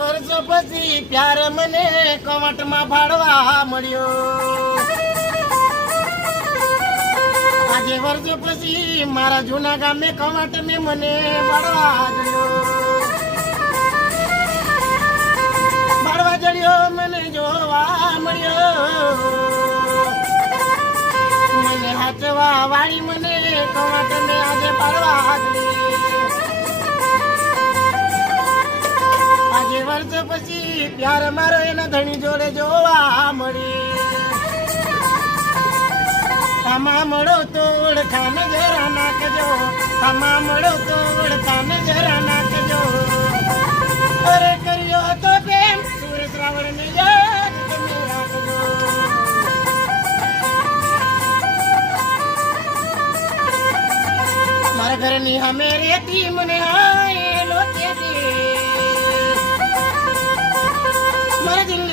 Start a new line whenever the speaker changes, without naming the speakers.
વર્ષો પછી પ્યાર મને કવટમાં ભાડવા મળ્યો. આજે વર્ષો પછી મારા જૂના ગામે કવટ મેં મને ભાડવા જડ્યો ભાડવા જડ્યો મને જોવા મળ્યો. મને હાચવા વાળી મને કવાટ આજે પછી પ્યાર મારો એના ધણી જોડે જોવા મળી. આમાં મળો તો ઓળખાને જરા નાખજો. આમાં મળો તો ઓળખાને જરા નાખજો. અરે કર્યો તો પ્રેમ સુર શ્રાવણ ને તમે મારા ઘરની હમે રેતી મને આ para que